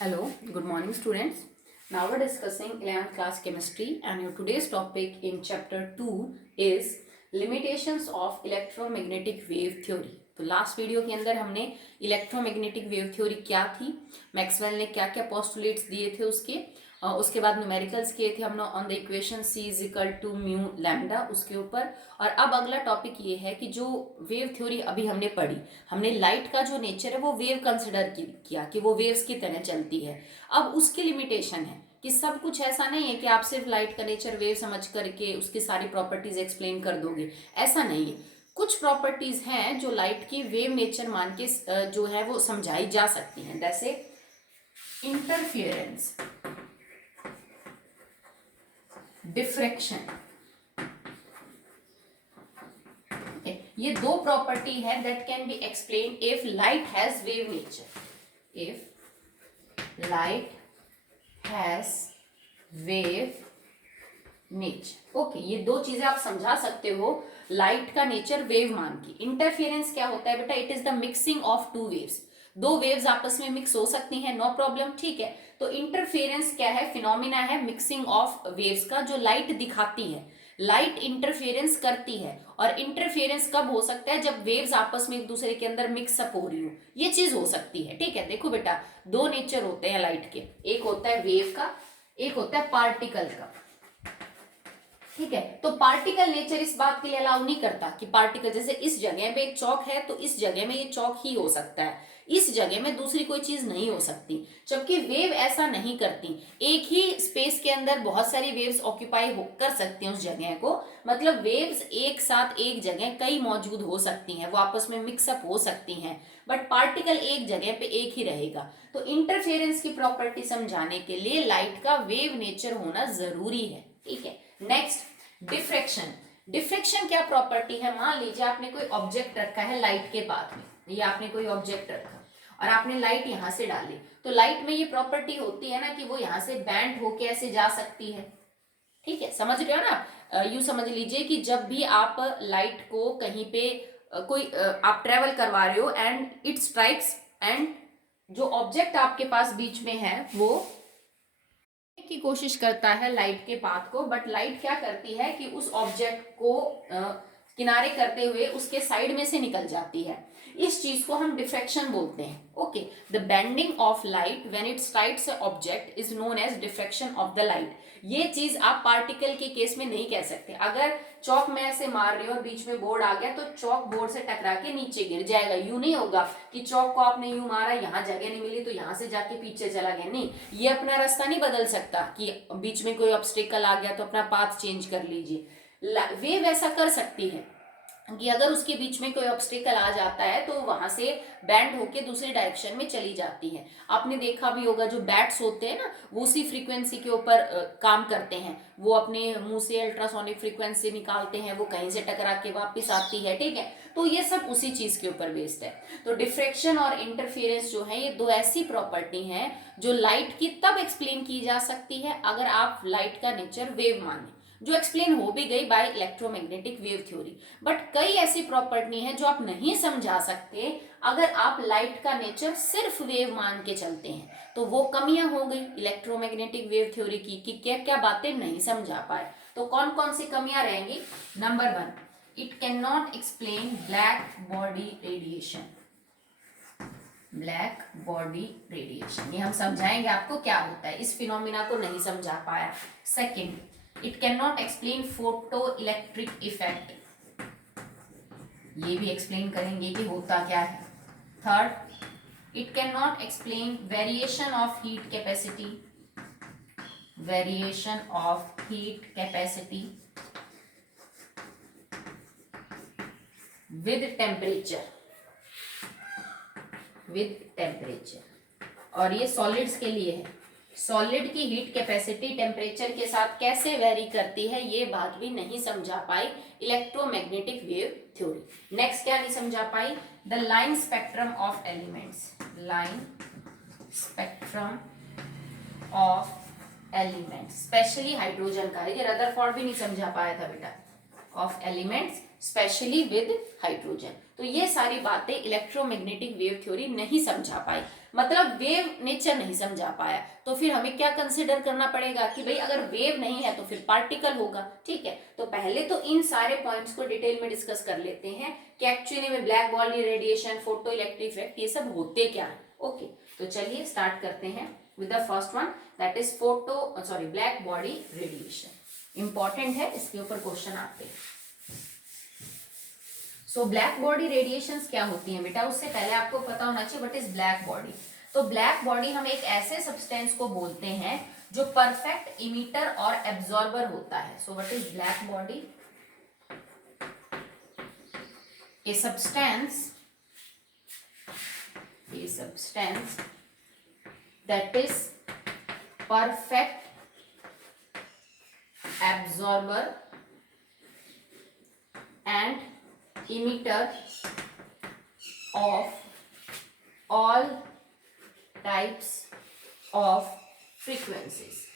Hello, good morning students. Now we're discussing 11th class chemistry and your today's topic in chapter 2 is limitations of electromagnetic wave theory. तो last video के अंदर हमने electromagnetic wave theory क्या थी, Maxwell ने क्या क्या postulates दिए थे उसके बाद न्यूमेरिकल्स किए थे हमने on the equation C is equal to mu lambda उसके ऊपर। और अब अगला टॉपिक ये है कि जो वेव थ्योरी अभी हमने पढ़ी, हमने लाइट का जो नेचर है वो वेव कंसिडर किया कि वो वेव्स की तरह चलती है। अब उसकी लिमिटेशन है कि सब कुछ ऐसा नहीं है कि आप सिर्फ लाइट का नेचर वेव समझ करके उसकी सारी प्रॉपर्टीज एक्सप्लेन कर दोगे, ऐसा नहीं है। कुछ प्रॉपर्टीज हैं जो लाइट की वेव नेचर मान के जो है वो समझाई जा सकती हैं, जैसे इंटरफियरेंस, डिफ्रैक्शन। ये दो प्रॉपर्टी है that can be explain if light has wave nature. If light has wave nature, okay, ये दो चीजें आप समझा सकते हो लाइट का नेचर वेव मान की। इंटरफियरेंस क्या होता है बेटा? It is the mixing of two waves. दो वेव्स आपस में मिक्स हो सकती हैं, नो प्रॉब्लम, ठीक है। तो इंटरफेरेंस क्या है? फिनोमिना है मिक्सिंग ऑफ वेव्स का, जो लाइट दिखाती है। लाइट इंटरफेरेंस करती है, और इंटरफेरेंस कब हो सकता है? जब वेव्स आपस में एक दूसरे के अंदर मिक्सअप हो रही हो, ये चीज हो सकती है, ठीक है। देखो बेटा, दो नेचर होते हैं लाइट के, एक होता है वेव का, एक होता है पार्टिकल का, ठीक है। तो पार्टिकल नेचर इस बात के लिए अलाउ नहीं करता कि पार्टिकल, जैसे इस जगह पे एक चौक है तो इस जगह में ये चौक ही हो सकता है, इस जगह में दूसरी कोई चीज नहीं हो सकती। जबकि वेव ऐसा नहीं करती, एक ही स्पेस के अंदर बहुत सारी वेव्स ऑक्यूपाई कर सकती हैं उस जगह को। मतलब वेव्स एक साथ एक जगह कई मौजूद हो सकती हैं, वो आपस में मिक्सअप हो सकती हैं, बट पार्टिकल एक जगह पे एक ही रहेगा। तो इंटरफेरेंस की प्रॉपर्टी समझाने के लिए लाइट का वेव नेचर होना जरूरी है, ठीक है। Next, diffraction. डिफ्रैक्शन क्या प्रॉपर्टी है? मान लीजिए आपने कोई ऑब्जेक्ट रखा है लाइट के पाथ में, ये आपने कोई ऑब्जेक्ट रखा और आपने लाइट यहां से डाली, तो लाइट में ये प्रॉपर्टी होती है ना कि वो यहां से बैंड होके ऐसे जा सकती है, ठीक है, समझ रहे हो ना। यूं समझ लीजिए कि जब भी आप लाइट को कहीं पे आप ट्रेवल करवा रहे हो एंड इट स्ट्राइक्स, एंड जो ऑब्जेक्ट आपके पास बीच में है वो की कोशिश करता है लाइट के पाथ को, बट लाइट क्या करती है कि उस ऑब्जेक्ट को किनारे करते हुए उसके साइड में से निकल जाती है। इस चीज को हम डिफ्रैक्शन बोलते हैं, okay. The bending of light when it strikes a object is known as diffraction of the light. ये चीज आप पार्टिकल के केस में नहीं कह सकते। अगर चौक में ऐसे मार रहे हो और बीच में बोर्ड आ गया तो चौक बोर्ड से टकरा के नीचे गिर जाएगा। यूं नहीं होगा कि चौक को आपने यूं मारा, यहाँ जगह नहीं मिली तो यहाँ से जाके पीछे चला गया, नहीं, ये अपना रास्ता नहीं बदल सकता कि बीच में कोई ऑब्स्टेकल आ गया तो अपना पाथ चेंज कर लीजिए। वेव ऐसा कर सकती है कि अगर उसके बीच में कोई ऑब्स्टेकल आ जाता है तो वहां से बैंड होके दूसरे डायरेक्शन में चली जाती है। आपने देखा भी होगा जो बैट्स होते हैं ना, वो उसी फ्रीक्वेंसी के ऊपर काम करते हैं, वो अपने मुंह से अल्ट्रासोनिक फ्रीक्वेंसी निकालते हैं, वो कहीं से टकरा के वापस आती है, ठीक है। तो ये सब उसी चीज के ऊपर बेस्ड है। तो डिफ्रैक्शन और इंटरफेरेंस जो है, ये दो ऐसी प्रॉपर्टी हैं जो लाइट की तब एक्सप्लेन की जा सकती है अगर आप लाइट का नेचर वेव माने, जो एक्सप्लेन हो भी गई by electromagnetic wave theory. But कई ऐसी प्रॉपर्टी हैं जो आप नहीं समझा सकते अगर आप लाइट का नेचर सिर्फ वेव मान के चलते हैं। तो वो कमियां हो गई इलेक्ट्रोमैग्नेटिक वेव थ्योरी की कि क्या क्या बातें नहीं समझा पाए। तो कौन कौन सी कमियां रहेंगी? Number 1, it can not explain black body radiation. Black body radiation, ये हम समझाएंगे आपको क्या होता है, इस फिनोमिना को नहीं समझा पाया। Second, it can not explain photo electric effect, ये भी एक्सप्लेन करेंगे कि होता क्या है। Third, it can not explain variation of heat capacity, variation of heat capacity with temperature, with temperature. और ये सॉलिड्स के लिए है, सॉलिड की हीट कैपेसिटी टेम्परेचर के साथ कैसे वेरी करती है, ये बात भी नहीं समझा पाई इलेक्ट्रोमैग्नेटिक वेव थ्योरी। नेक्स्ट क्या नहीं समझा पाई? The line spectrum of elements, line spectrum of elements, specially hydrogen का, ये रदरफोर्ड भी नहीं समझा पाया था बेटा, of elements specially with hydrogen. तो ये सारी बातें इलेक्ट्रोमैग्नेटिक वेव थ्योरी नहीं समझा पाई, मतलब वेव नेचर नहीं समझा पाया। तो फिर हमें क्या कंसिडर करना पड़ेगा कि भाई अगर वेव नहीं है तो फिर पार्टिकल होगा। ठीक है, तो पहले तो इन सारे पॉइंट्स को डिटेल में डिस्कस कर लेते हैं कि एक्चुअली में black body radiation, photo electric effect, ये सब होते क्या है। ओके, तो चलिए स्टार्ट करते हैं with the first one, that is black body radiation. Important है, इसके ऊपर क्वेश्चन आते हैं। सो ब्लैक बॉडी रेडिएशंस क्या होती हैं बेटा, उससे पहले आपको पता होना चाहिए व्हाट इज ब्लैक बॉडी। तो ब्लैक बॉडी हम एक ऐसे सब्सटेंस को बोलते हैं जो परफेक्ट इमिटर और एब्जॉर्बर होता है। So what is black body? A substance that is perfect absorber and emitter of all types of frequencies।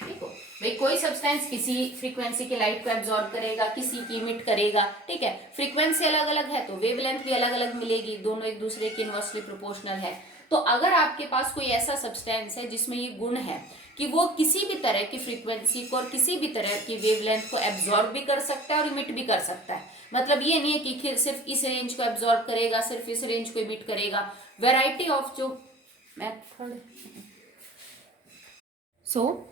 देखो भाई, कोई सब्सटेंस किसी फ्रीक्वेंसी के लाइट को एब्जॉर्ब करेगा, किसी की इमिट करेगा। ठीक है, फ्रीक्वेंसी अलग अलग है तो वेवलेंथ भी अलग अलग मिलेगी, दोनों एक दूसरे के इनवर्सली प्रोपोर्शनल है। तो अगर आपके पास कोई ऐसा सब्सटेंस है जिसमें ये गुण है कि वो किसी भी तरह की फ्रीक्वेंसी को और किसी भी तरह की वेवलेंथ को एब्जॉर्ब भी कर सकता है और इमिट भी कर सकता है, मतलब ये नहीं है कि सिर्फ इस रेंज को एब्जॉर्ब करेगा, सिर्फ इस रेंज को इमिट करेगा, वेराइटी ऑफ जो method. So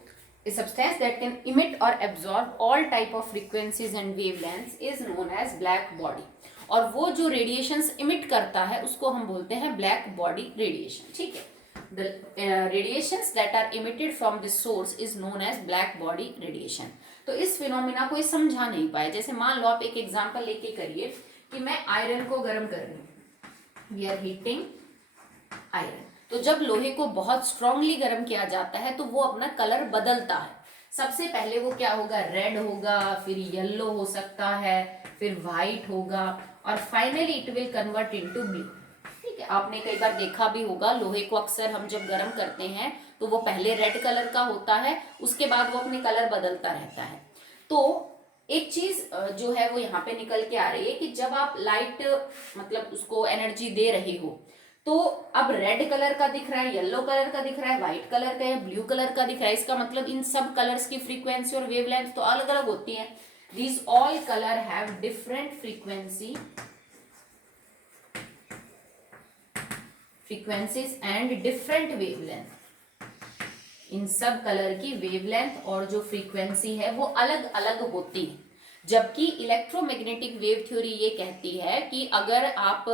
a substance that can emit or absorb all type of frequencies and wavelengths is known as black body। और वो जो रेडिएशंस इमिट करता है उसको हम बोलते हैं ब्लैक बॉडी रेडिएशन। ठीक है, the radiations that are emitted from this source is known as black body radiation। तो इस फिनोमिना को ये समझा नहीं पाए। जैसे मान लो आप एक एग्जांपल लेके करिए कि मैं आयरन को गर्म कर रही हूँ, वी आर हीटिंग आयरन। तो जब लोहे को बहुत स्ट्रांगली गर्म किया जाता है तो वो अपना कलर बदलता है। सबसे पहले वो क्या होगा, रेड होगा, फिर येलो हो सकता है, फिर व्हाइट होगा और finally it will convert into blue. ठीक है, आपने कई बार देखा भी होगा, लोहे को अक्सर हम जब गर्म करते हैं तो वो पहले रेड कलर का होता है, उसके बाद वो अपने कलर बदलता रहता है। तो एक चीज जो है वो यहाँ पे निकल के आ रही है कि जब आप लाइट मतलब उसको एनर्जी दे रहे हो तो अब रेड कलर का दिख रहा है, येलो कलर का दिख रहा है, व्हाइट कलर का या ब्लू कलर का दिख रहा है, इसका मतलब इन सब कलर्स की फ्रीक्वेंसी और वेवलेंथ तो अलग अलग होती है। These all colour have different frequencies and different wavelength. इन सब कलर की वेवलेंथ और जो फ्रीक्वेंसी है वो अलग अलग होती है। जबकि इलेक्ट्रोमैग्नेटिक वेव थ्योरी ये कहती है कि अगर आप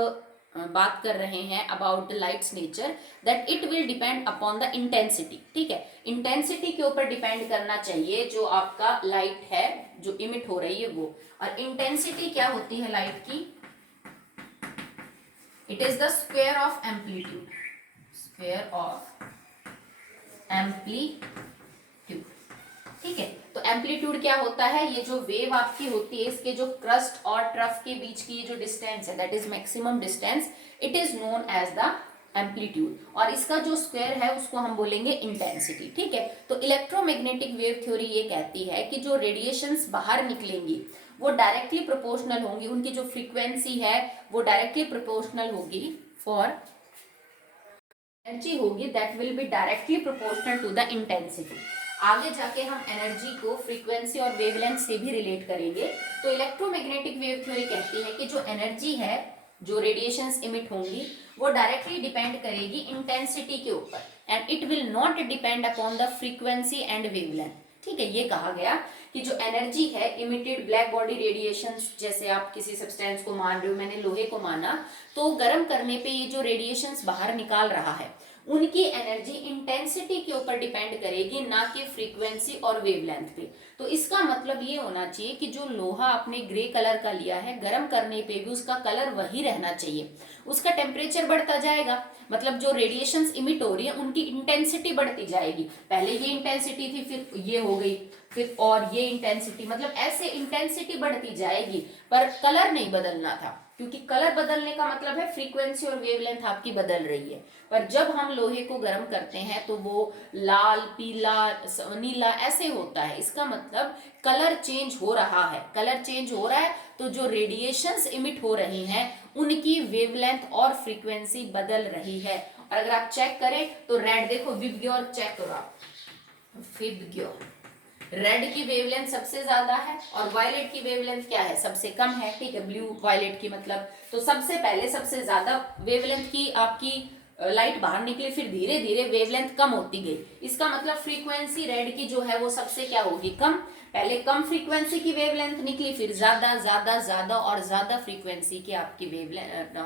बात कर रहे हैं about the lights nature, that it will depend upon the intensity. ठीक है, इंटेंसिटी के ऊपर डिपेंड करना चाहिए जो आपका लाइट है जो इमिट हो रही है वो। और इंटेंसिटी क्या होती है लाइट की? It is the square of amplitude, square of amplitude. ठीक है, तो एम्पलीट्यूड क्या होता है? ये जो वेव आपकी होती है इसके जो क्रस्ट और ट्रफ के बीच की जो डिस्टेंस है, that is maximum distance, it is known as the amplitude. और इसका जो स्क्वायर है उसको हम बोलेंगे इंटेंसिटी। ठीक है, तो इलेक्ट्रोमैग्नेटिक वेव थ्योरी ये कहती है कि जो रेडिएशंस बाहर निकलेंगी वो डायरेक्टली प्रोपोर्शनल होंगी, उनकी जो फ्रीक्वेंसी है वो डायरेक्टली प्रोपोर्शनल होगी फॉर एनर्जी होगी that will be directly proportional to the intensity. आगे जाके हम एनर्जी को फ्रीक्वेंसी और वेवलेंथ से भी रिलेट करेंगे। तो इलेक्ट्रोमैग्नेटिक वेव थ्योरी कहती है कि जो एनर्जी है, जो रेडिएशंस इमिट होंगी वो डायरेक्टली डिपेंड करेगी इंटेंसिटी के ऊपर and it will not depend upon the frequency and wavelength. ठीक है, ये कहा गया कि जो एनर्जी है इमिटेड ब्लैक बॉडी रेडिएशंस, जैसे आप किसी सब्सटेंस को मान रहे हो, मैंने लोहे को माना, तो गर्म करने पे ये जो रेडिएशंस बाहर निकाल रहा है उनकी एनर्जी इंटेंसिटी के ऊपर डिपेंड करेगी, ना कि फ्रीक्वेंसी और वेवलेंथ पे। तो इसका मतलब ये होना चाहिए कि जो लोहा आपने ग्रे कलर का लिया है, गर्म करने पे भी उसका कलर वही रहना चाहिए, उसका टेम्परेचर बढ़ता जाएगा, मतलब जो रेडिएशंस इमिट हो रही है उनकी इंटेंसिटी बढ़ती जाएगी। पहले ये इंटेंसिटी थी, फिर ये हो गई, फिर और ये इंटेंसिटी, मतलब ऐसे इंटेंसिटी बढ़ती जाएगी पर कलर नहीं बदलना था। क्योंकि कलर बदलने का मतलब है फ्रीक्वेंसी और वेवलेंथ आपकी बदल रही है। पर जब हम लोहे को गर्म करते हैं तो वो लाल, पीला, नीला ऐसे होता है, इसका मतलब कलर चेंज हो रहा है। कलर चेंज हो रहा है तो जो रेडिएशंस इमिट हो रही हैं उनकी वेवलेंथ और फ्रीक्वेंसी बदल रही है। और अगर आप चेक करें तो रेड देखो, विबग्योर चेक करो आप, विबग्योर रेड की वेवलेंथ सबसे ज्यादा है और वायलेट की वेवलेंथ क्या है, सबसे कम है। ठीक है, ब्लू वायलेट की मतलब, तो सबसे पहले सबसे ज्यादा वेवलेंथ की आपकी लाइट बाहर निकली, फिर धीरे धीरे वेवलेंथ कम होती गई। इसका मतलब फ्रीक्वेंसी रेड की जो है वो सबसे क्या होगी, कम। पहले कम फ्रीक्वेंसी की वेवलेंथ निकली, फिर ज्यादा ज्यादा ज्यादा और ज्यादा फ्रीक्वेंसी की आपकी वेवलेंथ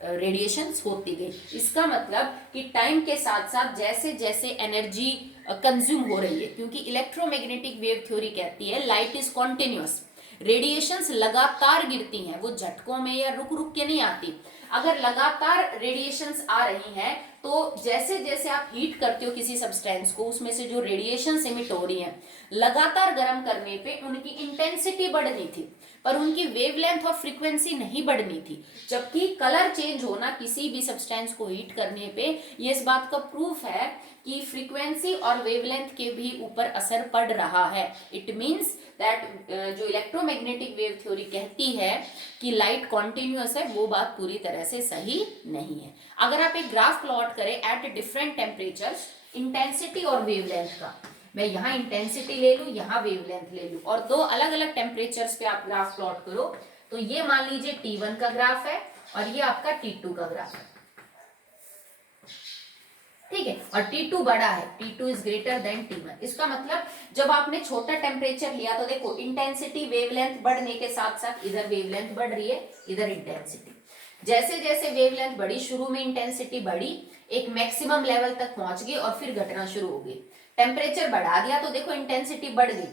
रेडिएशंस होती गई। इसका मतलब कि टाइम के साथ साथ जैसे जैसे एनर्जी कंज्यूम हो रही है, क्योंकि इलेक्ट्रोमैग्नेटिक वेव थ्योरी कहती है लाइट इज कॉन्टिन्यूअस, रेडिएशंस लगातार गिरती हैं, वो झटकों में या रुक रुक के नहीं आती। अगर लगातार रेडिएशंस आ रही हैं तो जैसे जैसे आप हीट करते हो किसी सब्सटेंस को, उसमें से जो रेडिएशंस इमिट हो रही हैं, लगातार गर्म करने पे उनकी इंटेंसिटी बढ़नी थी पर उनकी वेवलेंथ और फ्रीक्वेंसी नहीं बढ़नी थी। जबकि कलर चेंज होना किसी भी सब्सटेंस को हीट करने पे ये इस बात का प्रूफ है कि फ्रीक्वेंसी और वेवलेंथ के भी ऊपर असर पड़ रहा है। इट मीन्स दैट जो इलेक्ट्रोमैग्नेटिक वेव थ्योरी कहती है कि लाइट कॉन्टिन्यूअस है, वो बात पूरी तरह से सही नहीं है। अगर आप एक ग्राफ प्लॉट करें एट डिफरेंट टेम्परेचर्स, इंटेंसिटी और वेवलेंथ का, मैं यहाँ इंटेंसिटी ले लूँ, यहाँ वेवलेंथ ले लूँ, और दो अलग अलग टेम्परेचर्स पे आप ग्राफ प्लॉट करो, तो ये मान लीजिए T1 का ग्राफ है और ये आपका T2 का ग्राफ है। ठीक है, और T2 बड़ा है, T2 is greater than T1। इसका मतलब जब आपने छोटा टेम्परेचर लिया तो देखो इंटेंसिटी वेवलेंथ बढ़ने के साथ साथ इधर वेवलेंथ बढ़ रही है, इधर इंटेंसिटी। जैसे जैसे वेवलेंथ बढ़ी, शुरू में इंटेंसिटी बढ़ी, एक मैक्सिमम लेवल तक पहुंच गई और फिर घटना शुरू हो गई। टेम्परेचर बढ़ा दिया तो देखो इंटेंसिटी बढ़ गई,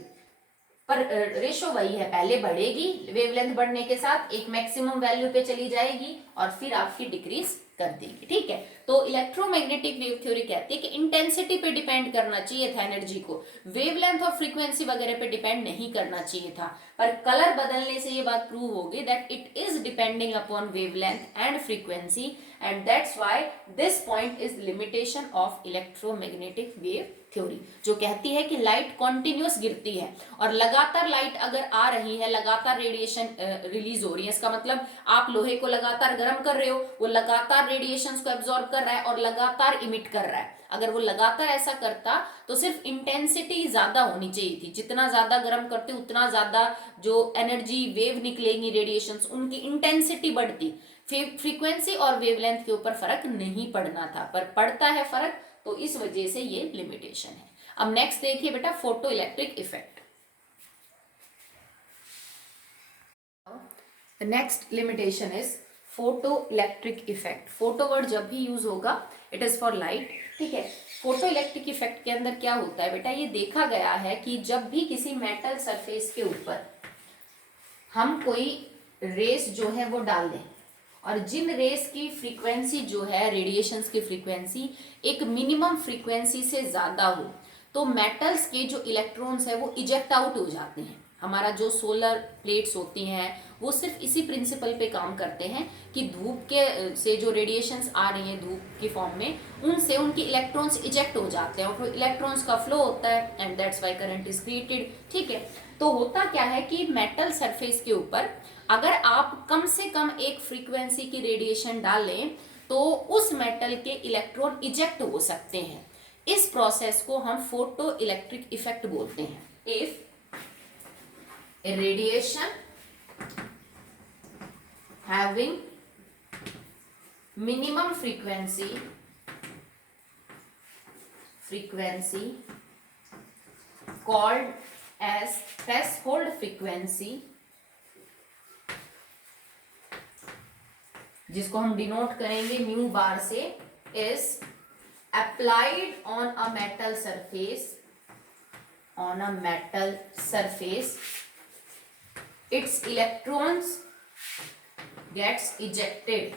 पर रेशो वही है, पहले बढ़ेगी वेवलेंथ बढ़ने के साथ, एक मैक्सिमम वैल्यू पे चली जाएगी और फिर आपकी डिक्रीज कर देगी। ठीक है, तो इलेक्ट्रोमैग्नेटिक वेव थ्योरी कहती है कि इंटेंसिटी पे डिपेंड करना चाहिए था एनर्जी को, वेवलेंथ और फ्रीक्वेंसी वगैरह पे डिपेंड नहीं करना चाहिए था। पर कलर बदलने से ये बात प्रूव हो गई that it is depending upon wavelength and frequency, and that's why this point is limitation of electromagnetic wave theory, जो कहती है कि लाइट कॉन्टिन्यूअस गिरती है और लगातार लाइट अगर आ रही है, लगातार रेडिएशन रिलीज हो रही है, इसका मतलब आप लोहे को लगातार गर्म कर रहे हो, वो लगातार रेडिएशंस को एब्जॉर्ब कर रहा है और लगातार इमिट कर रहा है। अगर वो लगातार ऐसा करता तो सिर्फ इंटेंसिटी ज्यादा होनी चाहिए थी, जितना ज्यादा गर्म करते उतना ज्यादा जो एनर्जी वेव निकलेंगी रेडिएशंस, उनकी इंटेंसिटी बढ़ती, फ्रीक्वेंसी और वेवलेंथ के ऊपर फर्क नहीं पड़ना था, पर पड़ता है फर्क, तो इस वजह से ये लिमिटेशन है। अब नेक्स्ट देखिए बेटा, photo electric effect. Next limitation is photo electric effect. Photo word जब भी यूज होगा इट इज फॉर लाइट। ठीक है, फोटो इलेक्ट्रिक इफेक्ट के अंदर क्या होता है बेटा, ये देखा गया है कि जब भी किसी मेटल सरफेस के ऊपर हम कोई रेस जो है वो डाल दें और जिन रेस की फ्रीक्वेंसी जो है, रेडिएशंस की फ्रीक्वेंसी एक मिनिमम फ्रीक्वेंसी से ज़्यादा हो, तो मेटल्स के जो इलेक्ट्रॉन्स है वो इजेक्ट आउट हो जाते हैं। हमारा जो सोलर प्लेट्स होती हैं वो सिर्फ इसी प्रिंसिपल पे काम करते हैं कि धूप के से जो रेडिएशंस आ रही हैं धूप की फॉर्म में, उनसे उनके इलेक्ट्रॉन्स इजेक्ट हो जाते हैं और फिर इलेक्ट्रॉन्स का फ्लो होता है and that's why current is created. ठीक है, तो होता क्या है कि मेटल सरफेस के ऊपर अगर आप कम से कम एक फ्रीक्वेंसी की रेडिएशन डालें तो उस मेटल के इलेक्ट्रॉन इजेक्ट हो सकते हैं। इस प्रोसेस को हम फोटो इलेक्ट्रिक इफेक्ट बोलते हैं। If radiation having minimum frequency called as threshold frequency, जिसको हम डिनोट करेंगे म्यू बार से, is applied on a metal surface, its electrons gets ejected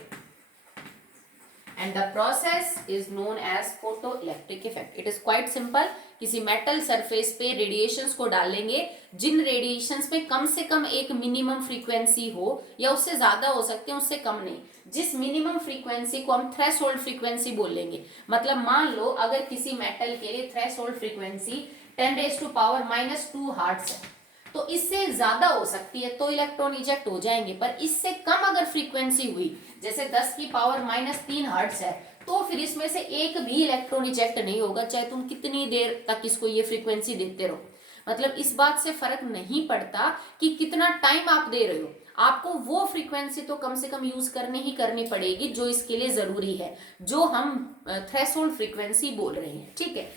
and the process is known as photoelectric effect. It is quite simple. किसी metal surface पे radiations को डालेंगे, जिन radiations पे कम से कम एक मिनिमम फ्रीक्वेंसी हो या उससे ज्यादा हो सकते हैं, उससे कम नहीं, जिस मिनिमम फ्रीक्वेंसी को हम थ्रेशोल्ड फ्रीक्वेंसी बोलेंगे। मतलब मान लो अगर किसी मेटल के लिए थ्रेशोल्ड फ्रीक्वेंसी 10⁻⁻² हर्ट्ज है, तो इससे ज्यादा हो सकती है तो इलेक्ट्रॉन इजेक्ट हो जाएंगे, पर इससे कम अगर फ्रीक्वेंसी हुई, जैसे 10⁻³ हर्ट्ज है, तो फिर इसमें से एक भी इलेक्ट्रॉन इजेक्ट नहीं होगा, चाहे तुम कितनी देर तक इसको ये फ्रीक्वेंसी देते रहो। मतलब इस बात से फर्क नहीं पड़ता कि कितना टाइम आप दे रहे हो, आपको वो फ्रीक्वेंसी तो कम से कम यूज करनी पड़ेगी जो इसके लिए जरूरी है, जो हम थ्रेशोल्ड फ्रीक्वेंसी बोल रहे हैं, ठीक है।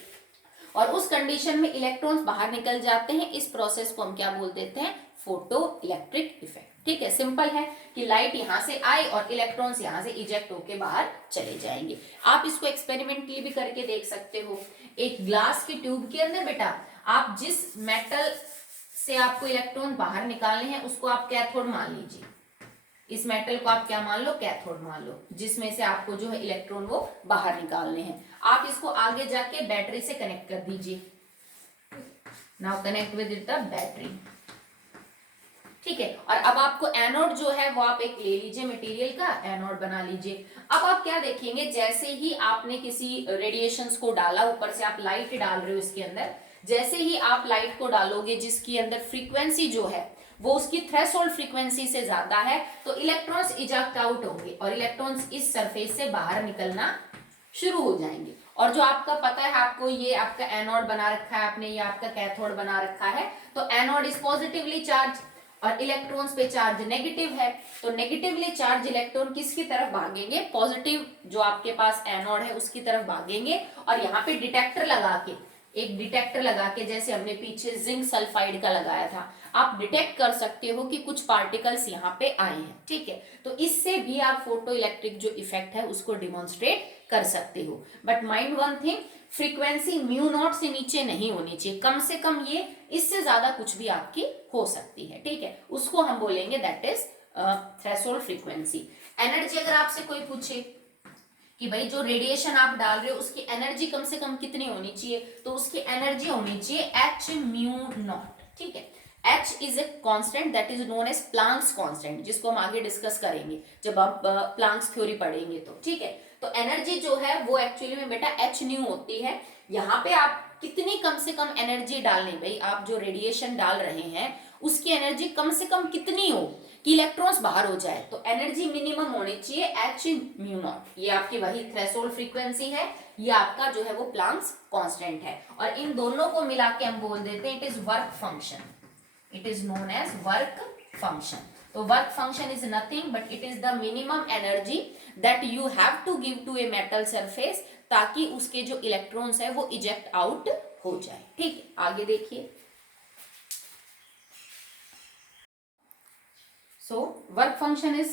और उस कंडीशन में इलेक्ट्रॉन्स बाहर निकल जाते हैं। इस प्रोसेस को हम क्या बोल देते हैं? फोटो इलेक्ट्रिक इफेक्ट, ठीक है। सिंपल है कि लाइट यहां से आए और इलेक्ट्रॉन्स यहां से इजेक्ट होके बाहर चले जाएंगे। आप इसको एक्सपेरिमेंटली भी करके देख सकते हो। एक ग्लास की ट्यूब के अंदर बेटा आप जिस मेटल से आपको इलेक्ट्रॉन बाहर निकालने हैं उसको आप कैथोड मान लीजिए। इस मेटल को आप क्या मान लो? कैथोड मान लो, जिसमें से आपको जो है इलेक्ट्रॉन वो बाहर निकालने हैं। आप इसको आगे जाके बैटरी से कनेक्ट कर दीजिए। Now connect with the battery, ठीक है। और अब आपको एनोड जो है वो आप एक ले लीजिए, मटेरियल का एनोड बना लीजिए। अब आप क्या देखेंगे, जैसे ही आपने किसी रेडिएशंस को डाला, ऊपर से आप लाइट डाल रहे हो इसके अंदर, जैसे ही आप लाइट को डालोगे जिसकी अंदर फ्रीक्वेंसी जो है वो उसकी थ्रेशोल्ड फ्रीक्वेंसी से ज्यादा है, तो इलेक्ट्रॉन्स इजेक्ट आउट होंगे और इलेक्ट्रॉन्स इस सरफेस से बाहर निकलना शुरू हो जाएंगे। और जो आपका पता है, आपको ये आपका एनोड बना रखा है आपने, ये आपका कैथोड बना रखा है, तो एनोड इज पॉजिटिवली चार्ज और इलेक्ट्रॉन्स पे चार्ज नेगेटिव है, तो नेगेटिवली चार्ज इलेक्ट्रॉन किसकी तरफ भागेंगे? पॉजिटिव जो आपके पास एनोड है उसकी तरफ भागेंगे। और यहाँ पे डिटेक्टर लगा के, एक डिटेक्टर लगा के, जैसे हमने पीछे जिंक सल्फाइड का लगाया था, आप डिटेक्ट कर सकते हो कि कुछ पार्टिकल्स यहाँ पे आए हैं, ठीक है। तो इससे भी आप फोटो इलेक्ट्रिक जो इफेक्ट है उसको डिमॉन्स्ट्रेट कर सकते हो। But mind one thing, frequency μ0 से नीचे नहीं होनी चाहिए, कम से कम ये, इससे ज्यादा कुछ भी आपकी हो सकती है, ठीक है। उसको हम बोलेंगे that is threshold frequency. Energy अगर आपसे कोई पूछे कि भाई जो रेडिएशन आप डाल रहे हो उसकी एनर्जी कम से कम कितनी होनी चाहिए, तो उसकी एनर्जी होनी चाहिए hμ0, ठीक है। H is a constant that is known as Planck's constant, जिसको हम आगे डिस्कस करेंगे जब आप प्लांक्स थ्योरी पढ़ेंगे तो, ठीक है। तो एनर्जी जो है वो एक्चुअली में बेटा hν होती है। यहाँ पे आप कितनी कम से कम एनर्जी डालनी, भाई आप जो रेडिएशन डाल रहे हैं उसकी एनर्जी कम से कम कितनी हो कि इलेक्ट्रॉन्स बाहर हो जाए, तो एनर्जी मिनिमम होनी चाहिए hμ0। ये आपकी वही थ्रेशोल्ड फ्रीक्वेंसी है, ये आपका जो है वो प्लांक्स कांस्टेंट है। और इन दोनों को मिला के हम बोल देते हैं it is work function, it is known as work function. तो work function is nothing but it is the minimum energy that you have to give to a metal surface, ताकि उसके जो इलेक्ट्रॉन्स है वो इजेक्ट आउट हो जाए, ठीक है। आगे देखिए, so work function is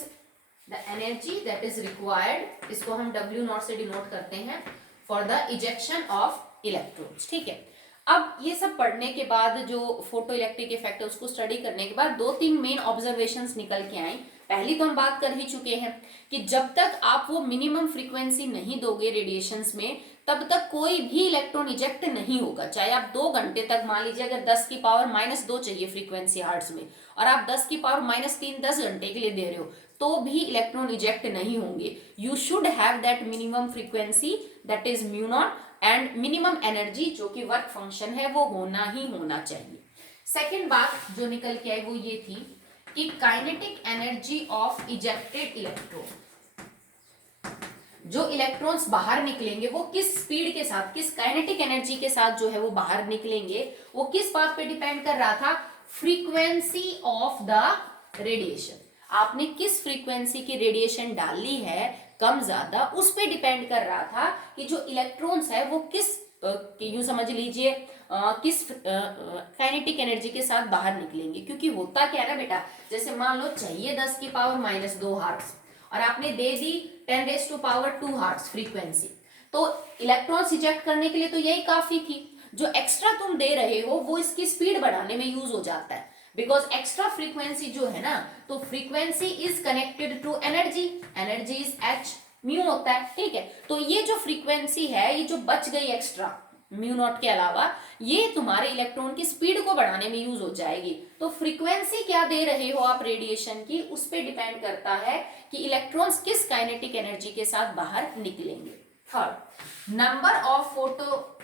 the energy that is required, इसको हम W0 से डिनोट करते हैं, for the ejection of electrons, ठीक है। अब ये सब पढ़ने के बाद, जो फोटो इलेक्ट्रिक इफेक्ट है उसको स्टडी करने के बाद 2-3 मेन ऑब्जर्वेशंस निकल के आई। पहली तो हम बात कर ही चुके हैं कि जब तक आप वो मिनिमम फ्रीक्वेंसी नहीं दोगे रेडिएशंस में, तब तक कोई भी इलेक्ट्रॉन इजेक्ट नहीं होगा। चाहे आप 2 घंटे तक, मान लीजिए अगर 10⁻⁻2 चाहिए फ्रीक्वेंसी हर्ट्ज में और आप 10⁻⁻3 10 घंटे के लिए दे रहे हो, तो भी इलेक्ट्रॉन इजेक्ट नहीं होंगे। You should have that minimum frequency that is μ0 and minimum energy जो कि वर्क फंक्शन है वो होना ही होना चाहिए। सेकेंड बात जो निकल के आई वो ये थी कि kinetic energy of ejected electron, जो इलेक्ट्रॉन्स बाहर निकलेंगे वो किस स्पीड के साथ, किस काइनेटिक एनर्जी के साथ जो है वो बाहर निकलेंगे, वो किस बात पे डिपेंड कर रहा था? Frequency of the radiation. आपने किस फ्रीक्वेंसी की रेडिएशन डाली है, कम ज्यादा, उस पे डिपेंड कर रहा था कि जो इलेक्ट्रॉन्स है वो किस, यूं समझ लीजिए, किस काइनेटिक एनर्जी के साथ बाहर निकलेंगे। क्योंकि होता क्या है ना बेटा, जैसे मान लो चाहिए 10⁻⁻2 हर्ट्ज और आपने दे दी 10⁻² हर्ट्ज फ्रीक्वेंसी, तो इलेक्ट्रॉन्स इजेक्ट करने के लिए तो यही काफी थी। जो एक्स्ट्रा तुम दे रहे हो वो इसकी स्पीड बढ़ाने में यूज हो जाता है, बिकॉज एक्स्ट्रा फ्रीक्वेंसी जो है ना, तो frequency is connected to energy, energy is h, mu होता है, ठीक है। तो ये जो फ्रीक्वेंसी है, ये जो बच गई एक्स्ट्रा म्यू नॉट के अलावा, ये तुम्हारे इलेक्ट्रॉन की स्पीड को बढ़ाने में यूज हो जाएगी। तो फ्रीक्वेंसी क्या दे रहे हो आप रेडिएशन की, उस पर डिपेंड करता है कि इलेक्ट्रॉन्स किस काइनेटिक एनर्जी के साथ बाहर निकलेंगे। Third, number of photo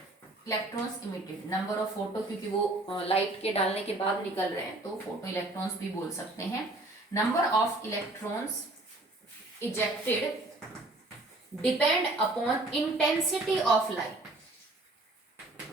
electrons emitted, number of photo, क्योंकि वो लाइट के डालने के बाद निकल रहे हैं तो फोटो इलेक्ट्रॉन्स भी बोल सकते हैं। Number of electrons ejected depend upon intensity of light.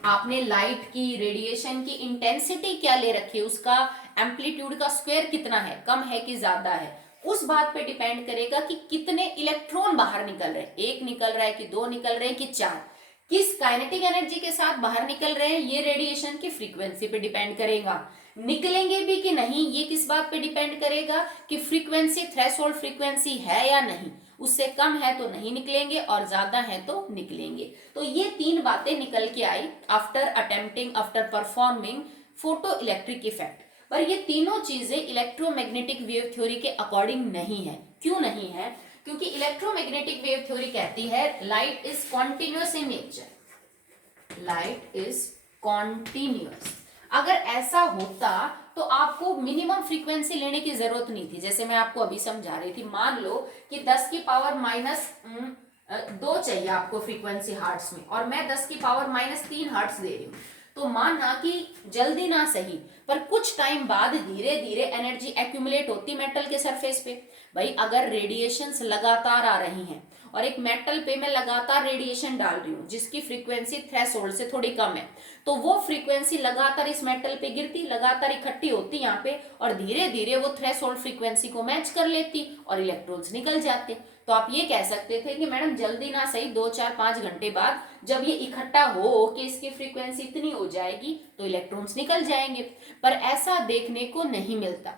आपने लाइट की, रेडिएशन की इंटेंसिटी क्या ले रखी है, उसका एम्पलीट्यूड का स्क्वायर कितना है, कम है कि ज्यादा है, उस बात पे डिपेंड करेगा कि कितने इलेक्ट्रॉन बाहर निकल रहे हैं, एक निकल रहा है कि दो निकल रहे हैं कि चार, किस काइनेटिक एनर्जी के साथ बाहर निकल रहे हैं, ये रेडिएशन की फ्रीक्वेंसी पे डिपेंड करेगा। निकलेंगे भी कि नहीं, ये किस बात पे डिपेंड करेगा कि फ्रीक्वेंसी थ्रेशोल्ड फ्रीक्वेंसी है या नहीं, उससे कम है तो नहीं निकलेंगे और ज्यादा है तो निकलेंगे। तो ये तीन बातें निकल के आई after attempting, after performing photoelectric effect. पर ये तीनों चीजें इलेक्ट्रोमैग्नेटिक वेव थ्योरी के अकॉर्डिंग नहीं है। क्यों नहीं है? क्योंकि इलेक्ट्रोमैग्नेटिक वेव थ्योरी कहती है light is continuous in nature, light is continuous. अगर ऐसा होता तो आपको मिनिमम फ्रीक्वेंसी लेने की जरूरत नहीं थी। जैसे मैं आपको अभी समझा रही थी, मान लो कि 10 की पावर माइनस 2 चाहिए आपको फ्रीक्वेंसी हर्ट्ज में, और मैं 10 की पावर माइनस 3 हर्ट्ज दे रही हूँ, तो मानना कि जल्दी ना सही पर कुछ टाइम बाद धीरे धीरे एनर्जी एक्यूमुलेट होती मेटल के सरफेस पे। भाई अगर रेडिएशंस लगातार आ रही हैं और एक मेटल पे मैं लगातार रेडिएशन डाल रही हूँ जिसकी फ्रीक्वेंसी थ्रेशोल्ड से थोड़ी कम है, तो वो फ्रीक्वेंसी लगातार इस मेटल पे गिरती, लगातार इकट्ठी होती यहाँ पे, और धीरे धीरे वो थ्रेशोल्ड फ्रीक्वेंसी को मैच कर लेती और इलेक्ट्रॉन्स निकल जाते। तो आप ये कह सकते थे कि मैडम जल्दी ना सही 2, 4, 5 घंटे बाद जब ये इकट्ठा हो कि इसकी फ्रीक्वेंसी इतनी हो जाएगी तो इलेक्ट्रॉन्स निकल जाएंगे। पर ऐसा देखने को नहीं मिलता।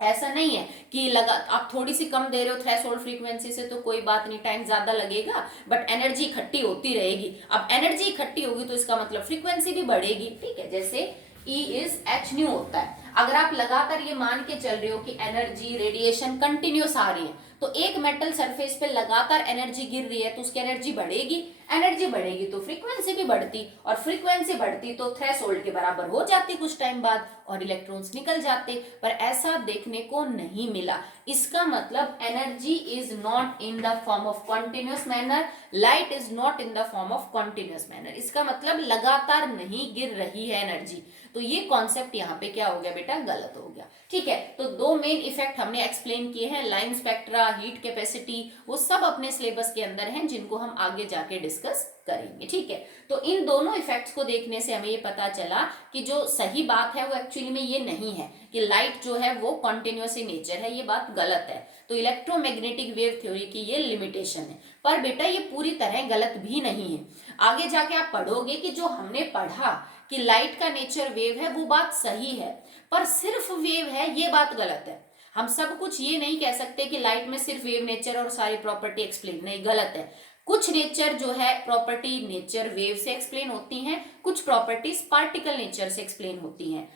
ऐसा नहीं है कि लगा आप थोड़ी सी कम दे रहे हो थ्रेशोल्ड फ्रीक्वेंसी से तो कोई बात नहीं, टाइम ज्यादा लगेगा बट एनर्जी इकट्ठी होती रहेगी। अब एनर्जी इकट्ठी होगी तो इसका मतलब फ्रीक्वेंसी भी बढ़ेगी, ठीक है। जैसे E इज एच न्यू होता है। अगर आप लगातार ये मान के चल रहे हो कि एनर्जी रेडिएशन कंटिन्यूस आ रही है, तो एक मेटल सरफेस पे लगातार एनर्जी गिर रही है तो उसकी एनर्जी बढ़ेगी, एनर्जी बढ़ेगी तो फ्रीक्वेंसी भी बढ़ती, और फ्रीक्वेंसी बढ़ती तो थ्रेशोल्ड के बराबर हो जाती कुछ टाइम बाद और इलेक्ट्रॉन्स निकल जाते। पर ऐसा देखने को नहीं मिला। इसका मतलब energy is not in the form of continuous manner, light is not in the form of continuous manner. इसका मतलब लगातार नहीं गिर रही है एनर्जी। तो ये कॉन्सेप्ट यहाँ पे क्या हो गया बेटा, गलत हो गया, ठीक है। तो दो मेन इफेक्ट हमने एक्सप्लेन किए हैं, लाइन स्पेक्ट्रा, हीट कैपेसिटी, वो सब अपने सिलेबस के अंदर हैं जिनको हम आगे जाके डिस्कस करेंगे, ठीक है। तो इन दोनों इफेक्ट्स को देखने से हमें ये पता चला कि जो सही बात है वो एक्चुअली में ये नहीं है कि लाइट जो है वो कॉन्टिन्यूअस इन नेचर है, ये बात गलत है। तो इलेक्ट्रोमैग्नेटिक वेव थ्योरी की ये लिमिटेशन है। पर बेटा ये पूरी तरह गलत भी नहीं है। आगे जाके आप पढ़ोगे कि जो हमने पढ़ा कि लाइट का नेचर वेव है वो बात सही है, पर सिर्फ वेव है ये बात गलत है। हम सब कुछ ये नहीं कह सकते कि लाइट में सिर्फ वेव नेचर और सारी प्रॉपर्टी एक्सप्लेन, नहीं, गलत है। कुछ नेचर जो है प्रॉपर्टी नेचर वेव से एक्सप्लेन होती हैं, कुछ प्रॉपर्टीज पार्टिकल नेचर से एक्सप्लेन होती हैं।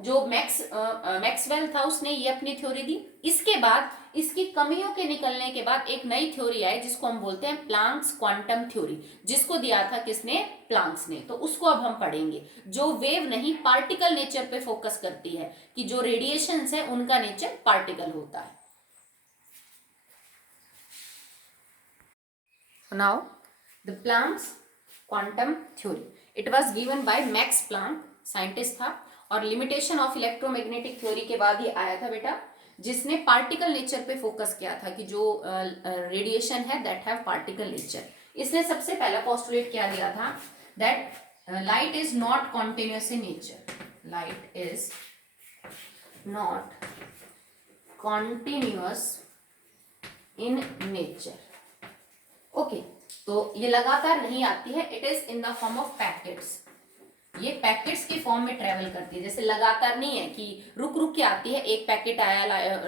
जो मैक्सवेल था उसने ये अपनी थ्योरी दी। इसके बाद इसकी कमियों के निकलने के बाद एक नई थ्योरी आई जिसको हम बोलते हैं प्लांक्स क्वांटम थ्योरी, जिसको दिया था किसने, प्लांक्स ने। तो उसको अब हम पढ़ेंगे, जो वेव नहीं पार्टिकल नेचर पे फोकस करती है कि जो रेडिएशन है उनका नेचर पार्टिकल होता है। Now the Planck's quantum theory, it was given by Max Planck, scientist था, और लिमिटेशन ऑफ इलेक्ट्रोमैग्नेटिक थ्योरी के बाद ही आया था बेटा, जिसने पार्टिकल नेचर पे फोकस किया था कि जो रेडिएशन है दैट हैव पार्टिकल नेचर। इसने सबसे पहला पोस्टुलेट क्या दिया था, that light is not continuous in nature, light is not continuous in nature. Okay, तो ये लगातार नहीं आती है, it is in the form of packets. ये पैकेट्स के फॉर्म में ट्रेवल करती है, जैसे लगातार नहीं है कि रुक रुक के आती है, एक पैकेट आया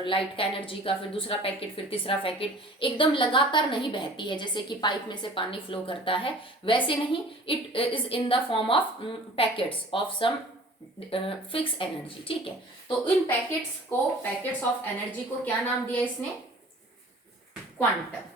लाइट का एनर्जी का, फिर दूसरा पैकेट, फिर तीसरा पैकेट, एकदम लगातार नहीं बहती है जैसे कि पाइप में से पानी फ्लो करता है, वैसे नहीं। It is in the form of packets of some fix energy, ठीक है। तो इन पैकेट्स को, पैकेट्स ऑफ एनर्जी को क्या नाम दिया इसने, क्वांटम,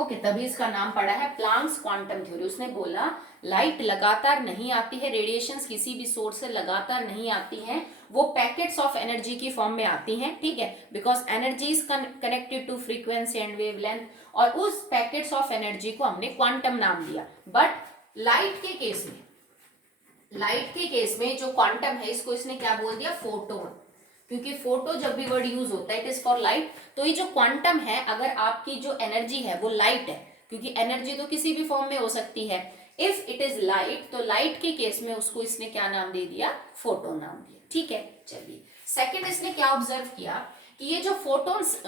ओके, तभी इसका नाम पड़ा है प्लांक्स क्वांटम थ्योरी। उसने बोला लाइट लगातार नहीं आती है, रेडिएशंस किसी भी सोर्स से लगातार नहीं आती हैं, वो पैकेट्स ऑफ एनर्जी की फॉर्म में आती हैं, ठीक है, because energy is connected to frequency and wavelength, और उस पैकेट्स ऑफ एनर्जी को हमने क्वांटम नाम दिया। बट लाइट के केस में जो क्वांटम है, इसको इसने क्या बोल दिया, फोटोन, क्योंकि फोटो जब भी वर्ड यूज होता है इट इज फॉर लाइट। तो ये जो क्वांटम है, अगर आपकी जो एनर्जी है वो लाइट है, क्योंकि एनर्जी तो किसी भी फॉर्म में हो सकती है, इफ इट इज लाइट, तो लाइट के केस में उसको इसने क्या नाम दे दिया, फोटोन नाम दिया, ठीक है। चलिए, सेकंड इसने क्या ऑब्जर्व किया कि ये जो फोटोन्स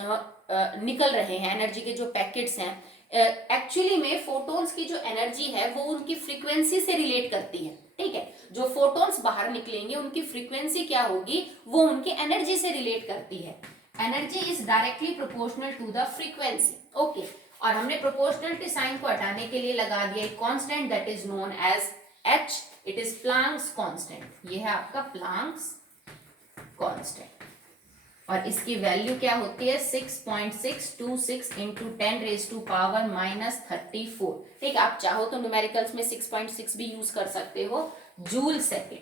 निकल रहे हैं, एनर्जी के जो पैकेट्स हैं, एक्चुअली में फोटोन्स की जो एनर्जी है वो उनकी फ्रीक्वेंसी से रिलेट करती है, ठीक है। जो फोटोन्स बाहर निकलेंगे उनकी फ्रीक्वेंसी क्या होगी, वो उनकी एनर्जी से रिलेट करती है। Energy is directly proportional to the frequency, okay. और हमने प्रोपोर्शनलिटी साइन को हटाने के लिए लगा दिया एक constant that is known as h, it is Planck's constant. ये है आपका प्लांक्स कांस्टेंट, और इसकी वैल्यू क्या होती है, 6.626 इंटू 10⁻⁻34। ठीक है, आप चाहो तो न्यूमेरिकल्स में 6.6 भी यूज कर सकते हो, जूल सेकेंड।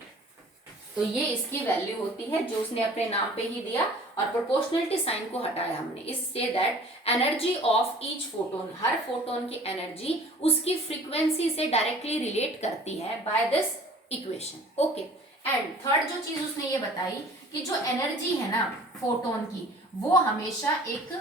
तो ये इसकी वैल्यू होती है जो उसने अपने नाम पे ही दिया, और प्रोपोर्शनलिटी साइन को हटाया हमने, इससे that energy of each photon, हर फोटोन की एनर्जी उसकी फ्रीक्वेंसी से डायरेक्टली रिलेट करती है by this equation, okay. And third जो चीज उसने ये बताई कि जो एनर्जी है ना फोटोन की, वो हमेशा एक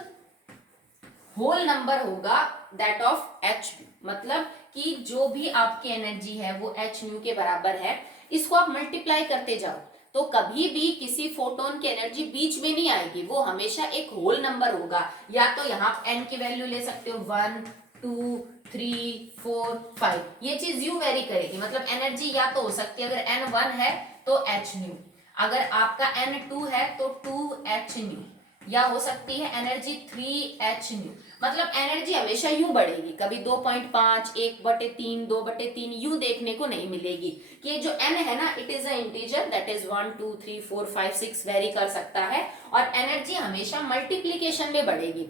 होल नंबर होगा दैट ऑफ एच, मतलब कि जो भी आपकी एनर्जी है वो एच न्यू के बराबर है। इसको आप मल्टीप्लाई करते जाओ तो कभी भी किसी फोटोन की एनर्जी बीच में नहीं आएगी, वो हमेशा एक होल नंबर होगा। या तो यहाँ एन की वैल्यू ले सकते हो 1 2 3 4 5, ये चीज यू वेरी करेगी, मतलब एनर्जी या तो हो सकती है अगर एन 1 है तो एच न्यू, अगर आपका एन 2 है तो 2 एच न्यू, या हो सकती है एनर्जी 3 एच न्यू, मतलब एनर्जी हमेशा यूं बढ़ेगी, कभी 2.5 1/3 2/3 यूं देखने को नहीं मिलेगी। कि जो n है ना, it is a integer that is 1 2 3 4 5 6 very कर सकता है, और एनर्जी हमेशा मल्टीप्लीकेशन में बढ़ेगी,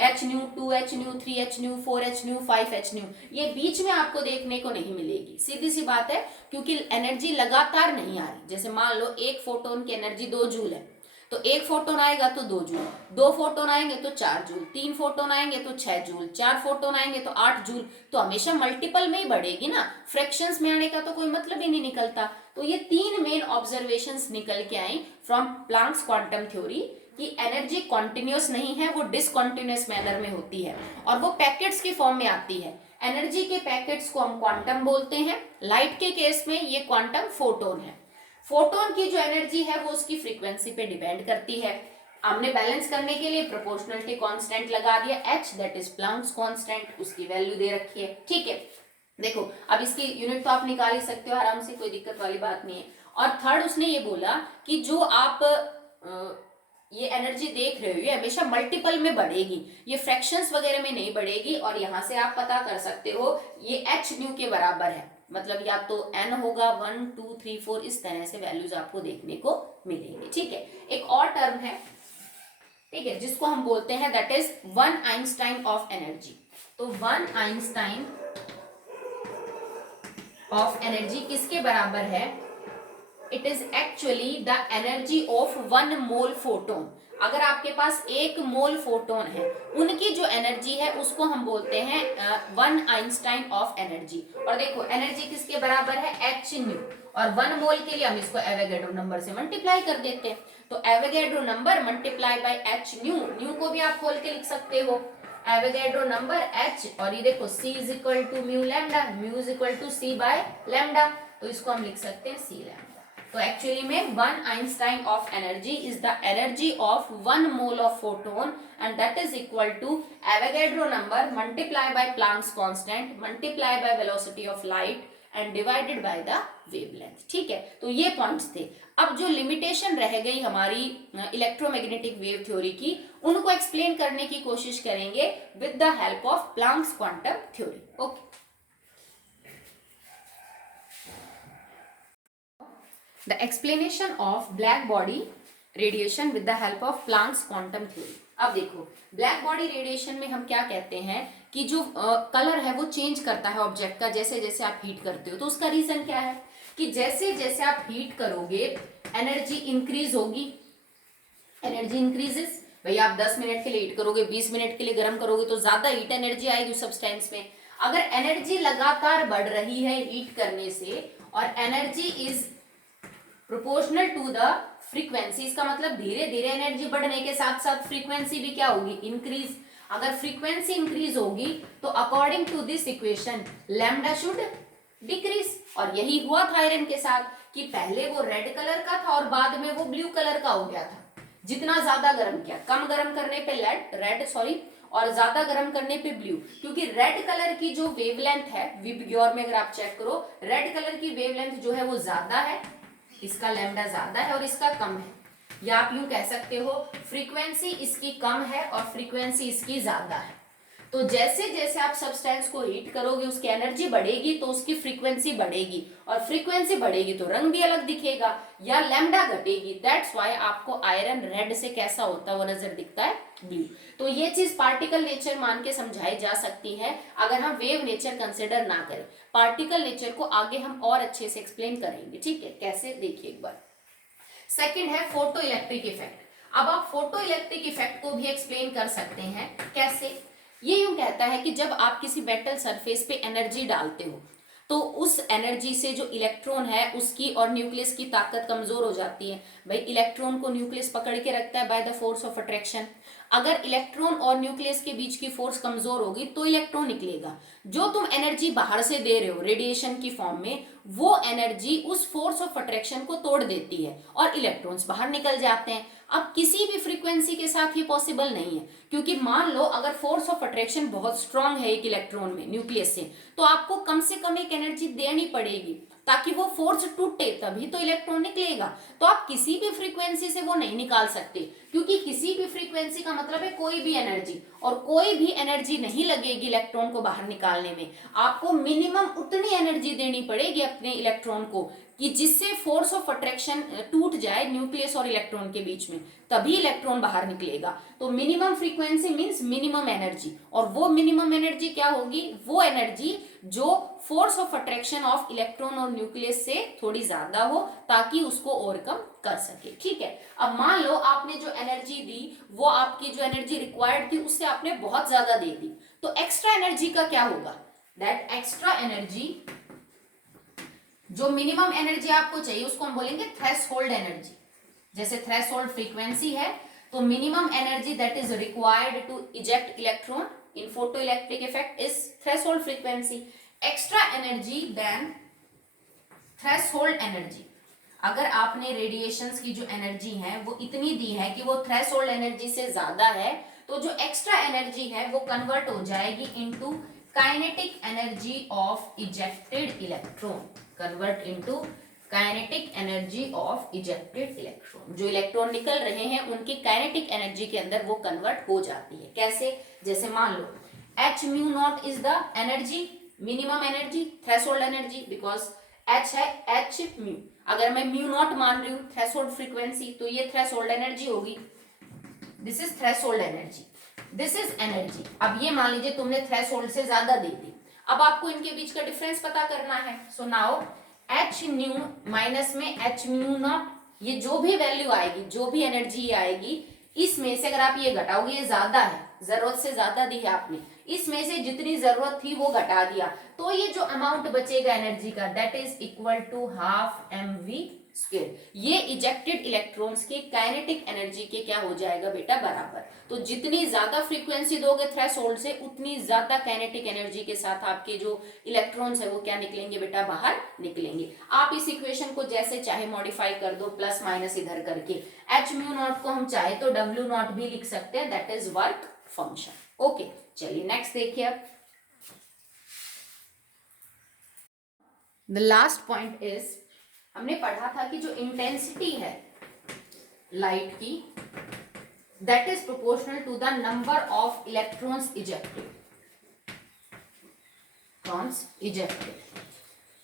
H new 2 H new 3 H new 4 H new 5 H new, ये बीच में आपको देखने को नहीं मिलेगी। सीधी सी बात है, क्योंकि एनर्जी लगातार नहीं आ रही। जैसे मान लो एक फोटोन की एनर्जी 2 जूल है, तो एक फोटोन आएगा तो 2 जूल, 2 फोटोन आएंगे तो 4 जूल, 3 फोटोन आएंगे तो 6 जूल, 4 फोटोन आएंगे तो 8 जूल, तो हमेशा मल्टीपल में ही बढ़ेगी ना, फ्रैक्शंस में आने का तो कोई मतलब ही नहीं निकलता। तो ये 3 मेन ऑब्जर्वेशंस निकल के आई फ्रॉम प्लांक्स क्वांटम थ्योरी कि एनर्जी कॉन्टिन्यूस नहीं है, वो डिसकॉन्टिन्यूस मैनर में होती है, और वो पैकेट्स की फॉर्म में आती है। एनर्जी के पैकेट्स को हम क्वांटम बोलते हैं। लाइट के केस में ये क्वांटम फोटोन है। फोटोन की जो एनर्जी है वो उसकी फ्रीक्वेंसी पे डिपेंड करती है। हमने बैलेंस करने के लिए प्रोपोर्शनलिटी कांस्टेंट लगा दिया h, that is Planck's constant, उसकी वैल्यू दे रखी है, ठीक है। देखो, अब इसकी यूनिट तो आप निकाल ही सकते हो आराम से, कोई दिक्कत वाली बात नहीं है। और थर्ड उसने ये बोला कि जो आप ये एनर्जी देख रहे हो ये हमेशा मल्टीपल में बढ़ेगी, ये फ्रैक्शंस वगैरह में नहीं बढ़ेगी, और यहाँ से आप पता कर सकते हो ये एच न्यू के बराबर है, मतलब या तो n होगा 1 2 3 4, इस तरह से वैल्यूज आपको देखने को मिलेंगी, ठीक है। एक और टर्म है, ठीक है, जिसको हम बोलते हैं that is 1 Einstein of energy. तो 1 आइंस्टाइन ऑफ एनर्जी किसके बराबर है, it is actually the energy of 1 mole photon. अगर आपके पास 1 मोल फोटोन है, उनकी जो एनर्जी है उसको हम बोलते हैं 1 आइंस्टाइन ऑफ एनर्जी। और देखो एनर्जी किसके बराबर है, एच न्यू, और 1 मोल के लिए हम इसको एवोगैड्रो नंबर से मल्टीप्लाई कर देते हैं। तो Avogadro number multiply by H new, new को भी आप खोल के लिख सकते हो, एवोगैड्रो नंबर h, और ये देखो c is equal to mu lambda, mu is equal to c by lambda, तो इसको हम लिख सकते हैं c लैम्डा। तो एक्चुअली में 1 Einstein of energy is the energy of 1 mole of photon, and that is equal to Avogadro number multiply by Planck's constant multiply by velocity of light and divided by the wavelength, ठीक है। तो ये points थे। अब जो limitation रह गई हमारी इलेक्ट्रोमैग्नेटिक वेव थ्योरी की, उनको एक्सप्लेन करने की कोशिश करेंगे with the help of Planck's quantum theory, okay. The explanation of black body radiation with the help of Planck's quantum theory. अब देखो ब्लैक बॉडी रेडिएशन में हम क्या कहते हैं कि जो कलर है वो चेंज करता है ऑब्जेक्ट का जैसे जैसे आप हीट करते हो। तो उसका रीजन क्या है कि जैसे जैसे आप हीट करोगे एनर्जी इंक्रीज होगी, एनर्जी इंक्रीजेस। भाई आप 10 मिनट के लिए हीट करोगे, 20 मिनट के लिए गर्म करोगे तो ज्यादा हीट एनर्जी आएगी उस सब्सटेंस में। अगर एनर्जी लगातार बढ़ रही है हीट करने से और energy is proportional to the frequency, इसका मतलब धीरे धीरे एनर्जी बढ़ने के साथ साथ फ्रीक्वेंसी भी क्या होगी, इंक्रीज। अगर फ्रीक्वेंसी इंक्रीज होगी तो according to this equation lambda should decrease. और यही हुआ था आयरन के साथ कि पहले वो रेड कलर का था और बाद में वो ब्लू कलर का हो गया था। जितना ज्यादा गर्म किया, कम गर्म करने पे रेड और ज्यादा गर्म करने पे ब्लू, क्योंकि रेड कलर की जो वेवलेंथ है विबग्योर में अगर आप चेक करो रेड कलर की वेवलेंथ जो है वो ज्यादा है, इसका लैम्डा ज्यादा है और इसका कम है। या आप यूं कह सकते हो फ्रीक्वेंसी इसकी कम है और फ्रीक्वेंसी इसकी ज्यादा है। तो जैसे जैसे आप सब्सटेंस को हीट करोगे उसकी एनर्जी बढ़ेगी तो उसकी फ्रीक्वेंसी बढ़ेगी, और फ्रीक्वेंसी बढ़ेगी तो रंग भी अलग दिखेगा या लैम्डा घटेगी। दैट्स व्हाई आपको आयरन रेड से कैसा होता है वो नजर दिखता है ब्लू। तो ये चीज पार्टिकल नेचर मान के समझाई जा सकती है अगर हम वेव नेचर कंसिडर ना करें। पार्टिकल नेचर को आगे हम और अच्छे से एक्सप्लेन करेंगे, ठीक है। कैसे, देखिए एक बार। सेकेंड है फोटो इलेक्ट्रिक इफेक्ट। अब आप फोटो इलेक्ट्रिक इफेक्ट को भी एक्सप्लेन कर सकते हैं। कैसे, ये यूं कहता है कि जब आप किसी मेटल सरफेस पे एनर्जी डालते हो तो उस एनर्जी से जो इलेक्ट्रॉन है उसकी और न्यूक्लियस की ताकत कमजोर हो जाती है। भाई इलेक्ट्रॉन को न्यूक्लियस पकड़ के रखता है by the force of attraction. अगर इलेक्ट्रॉन और न्यूक्लियस के बीच की फोर्स कमजोर होगी तो इलेक्ट्रॉन निकलेगा। जो तुम एनर्जी बाहर से दे रहे हो रेडिएशन की फॉर्म में, वो एनर्जी उस फोर्स ऑफ अट्रैक्शन को तोड़ देती है और इलेक्ट्रॉन्स बाहर निकल जाते हैं। अब किसी भी फ्रीक्वेंसी के साथ ये पॉसिबल नहीं है, क्योंकि मान लो अगर फोर्स ऑफ अट्रैक्शन बहुत स्ट्रांग है एक इलेक्ट्रॉन में न्यूक्लियस से, तो आपको कम से कम एक एनर्जी देनी पड़ेगी ताकि वो फोर्स टूटे, तभी तो इलेक्ट्रॉन निकलेगा। तो आप किसी भी फ्रीक्वेंसी से वो नहीं निकाल सकते, क्योंकि किसी भी फ्रीक्वेंसी का मतलब है कोई भी एनर्जी, और कोई भी एनर्जी नहीं लगेगी इलेक्ट्रॉन को बाहर निकालने में। आपको मिनिमम उतनी एनर्जी देनी पड़ेगी अपने इलेक्ट्रॉन को कि जिससे फोर्स ऑफ अट्रैक्शन टूट जाए न्यूक्लियस और इलेक्ट्रॉन के बीच में, तभी इलेक्ट्रॉन बाहर निकलेगा। तो minimum frequency means minimum energy, और वो मिनिमम एनर्जी क्या होगी, वो एनर्जी जो force of attraction of electron और न्यूक्लियस से थोड़ी ज्यादा हो ताकि उसको ओवरकम कर सके, ठीक है। अब मान लो आपने जो एनर्जी दी वो आपकी जो एनर्जी रिक्वायर्ड थी उससे आपने बहुत ज्यादा दे दी, तो एक्स्ट्रा एनर्जी का क्या होगा, दैट एक्स्ट्रा एनर्जी, जो मिनिमम एनर्जी आपको चाहिए उसको हम बोलेंगे थ्रेशोल्ड एनर्जी। जैसे थ्रेशोल्ड फ्रीक्वेंसी है तो minimum energy that is required to eject electron in photoelectric effect is threshold frequency. Extra energy then threshold energy. अगर आपने रेडिएशंस की जो एनर्जी है वो इतनी दी है कि वो थ्रेशोल्ड एनर्जी से ज्यादा है, तो जो एक्स्ट्रा एनर्जी है वो कन्वर्ट हो जाएगी into kinetic energy of ejected electron. Convert into kinetic energy of ejected electron. जो इलेक्ट्रॉन निकल रहे हैं उनकी काइनेटिक एनर्जी के अंदर वो कन्वर्ट हो जाती है। कैसे, जैसे मान लो h mu naught is the energy, minimum energy, threshold energy, because h है h म्यू। अगर मैं म्यू नॉट मान रही हूँ थ्रेशोल्ड फ्रीक्वेंसी, तो ये थ्रेशोल्ड एनर्जी होगी। This is threshold energy, this is energy. अब ये मान लीजिए तुमने थ्रेशोल्ड से ज्यादा दे दी, अब आपको इनके बीच का डिफरेंस पता करना है। So now h new minus में h म्यू नॉट, ये जो भी वैल्यू आएगी, जो भी एनर्जी आएगी, इसमें से अगर आप ये घटाओगे, ये ज्यादा है, जरूरत से ज्यादा दी है आपने, इसमें से जितनी जरूरत थी वो घटा दिया, तो ये जो अमाउंट बचेगा एनर्जी का that is equal to half mv square. ये इजेक्टेड इलेक्ट्रॉन्स की काइनेटिक एनर्जी के क्या हो जाएगा बेटा, बराबर। तो जितनी ज्यादा फ्रीक्वेंसी दोगे थ्रेशोल्ड से, उतनी ज्यादा काइनेटिक एनर्जी के साथ आपके जो इलेक्ट्रॉन्स है वो क्या निकलेंगे बेटा, बाहर निकलेंगे। आप इस इक्वेशन को जैसे चाहे मॉडिफाई कर दो, प्लस माइनस इधर करके। h म्यू नॉट को हम चाहे तो w नॉट भी लिख सकते हैं, that is work function. Okay, चलिए नेक्स्ट देखिए। अब द लास्ट पॉइंट इज, हमने पढ़ा था कि जो इंटेंसिटी है लाइट की that is proportional to the number of electrons ejected,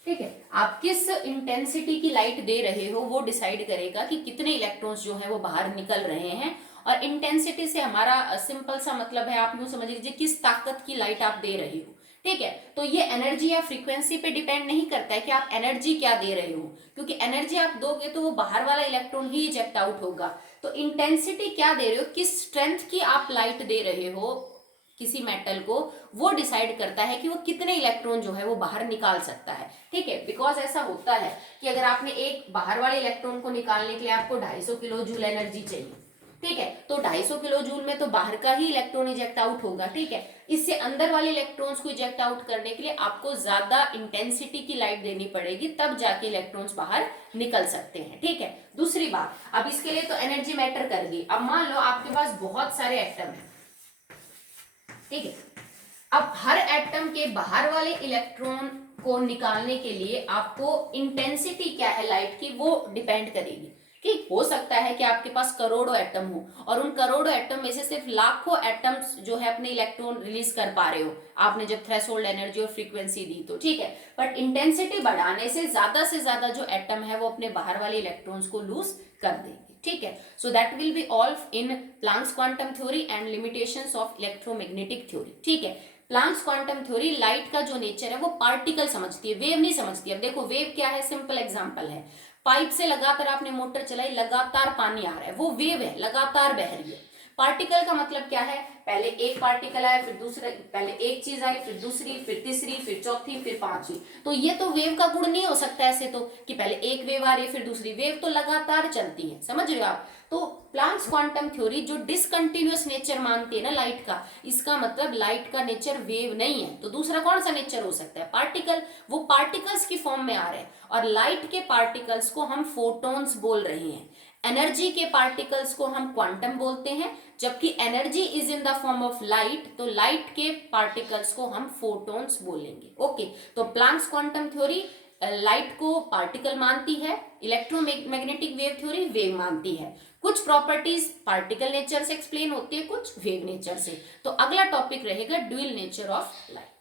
ठीक है। आप किस इंटेंसिटी की लाइट दे रहे हो वो डिसाइड करेगा कि कितने इलेक्ट्रॉन्स जो है वो बाहर निकल रहे हैं, और इंटेंसिटी से हमारा सिंपल सा मतलब है, आप यूं समझ लीजिए किस ताकत की लाइट आप दे रहे हो, ठीक है। तो ये एनर्जी या फ्रीक्वेंसी पे डिपेंड नहीं करता है कि आप एनर्जी क्या दे रहे हो, क्योंकि एनर्जी आप दोगे तो वो बाहर वाला इलेक्ट्रॉन ही इजेक्ट आउट होगा। तो इंटेंसिटी क्या दे रहे हो, किस स्ट्रेंथ की आप लाइट दे रहे हो किसी मेटल को, वो डिसाइड करता है कि वो कितने इलेक्ट्रॉन जो है वो बाहर निकाल सकता है, ठीक है। बिकॉज ऐसा होता है कि अगर आपने एक बाहर वाले इलेक्ट्रॉन को निकालने के लिए आपको 250 किलो जूल एनर्जी चाहिए, ठीक है, तो 250 किलो जूल में तो बाहर का ही इलेक्ट्रॉन इजेक्ट आउट होगा, ठीक है। इससे अंदर वाले इलेक्ट्रॉन्स को इजेक्ट आउट करने के लिए आपको ज्यादा इंटेंसिटी की लाइट देनी पड़ेगी, तब जाके इलेक्ट्रॉन्स बाहर निकल सकते हैं, ठीक है। दूसरी बात, अब इसके लिए तो एनर्जी मैटर करेगी। अब मान लो आपके पास बहुत सारे एटम है, ठीक है। अब हर एटम के बाहर वाले इलेक्ट्रॉन को निकालने के लिए आपको इंटेंसिटी क्या है लाइट की, वो डिपेंड करेगी। ठीक, हो सकता है कि आपके पास करोड़ों एटम हो और उन करोड़ों एटम में से सिर्फ लाखों एटम्स जो है अपने इलेक्ट्रॉन रिलीज कर पा रहे हो, आपने जब थ्रेशोल्ड एनर्जी और फ्रीक्वेंसी दी तो, ठीक है। बट इंटेंसिटी बढ़ाने से ज्यादा जो एटम है वो अपने बाहर वाले इलेक्ट्रॉन्स को लूज कर देंगे, ठीक है। So that will be all in Planck's quantum theory and limitations of electromagnetic theory, ठीक है। प्लैंक्स क्वांटम थ्योरी लाइट का जो नेचर है वो पार्टिकल समझती है, वेव नहीं समझती। अब देखो वेव क्या है, सिंपल एग्जांपल है, पाइप से लगातार आपने मोटर चलाई, लगातार पानी आ रहा है, वो वेव है, लगातार बह रही है। पार्टिकल का मतलब क्या है, पहले एक पार्टिकल आया, फिर दूसरा, पहले एक चीज आई, फिर दूसरी, फिर तीसरी, फिर चौथी, फिर पांचवी। तो ये तो वेव का गुण नहीं हो सकता ऐसे तो, कि पहले एक वेव आ रही है फिर दूसरी वेव, तो लगातार चलती है, समझ रहे हो आप। तो प्लैंक्स क्वांटम थ्योरी जो डिसकंटिन्यूअस नेचर मानती है ना लाइट का, इसका मतलब लाइट का नेचर वेव नहीं है, तो दूसरा कौन सा नेचर हो सकता है, पार्टिकल। वो पार्टिकल्स की फॉर्म में आ रहे हैं और लाइट के पार्टिकल्स को हम फोटॉन्स बोल रहे हैं, एनर्जी के पार्टिकल्स को हम क्वांटम बोलते हैं, जबकि energy is in the form of light, तो लाइट के पार्टिकल्स को हम फोटॉन्स बोलेंगे, ओके। तो प्लैंक्स क्वांटम थ्योरी लाइट को पार्टिकल मानती है, इलेक्ट्रोमैग्नेटिक वेव थ्योरी वेव मानती है। कुछ प्रॉपर्टीज पार्टिकल नेचर से एक्सप्लेन होती है, कुछ वेव नेचर से। तो अगला टॉपिक रहेगा ड्यूअल नेचर ऑफ लाइट।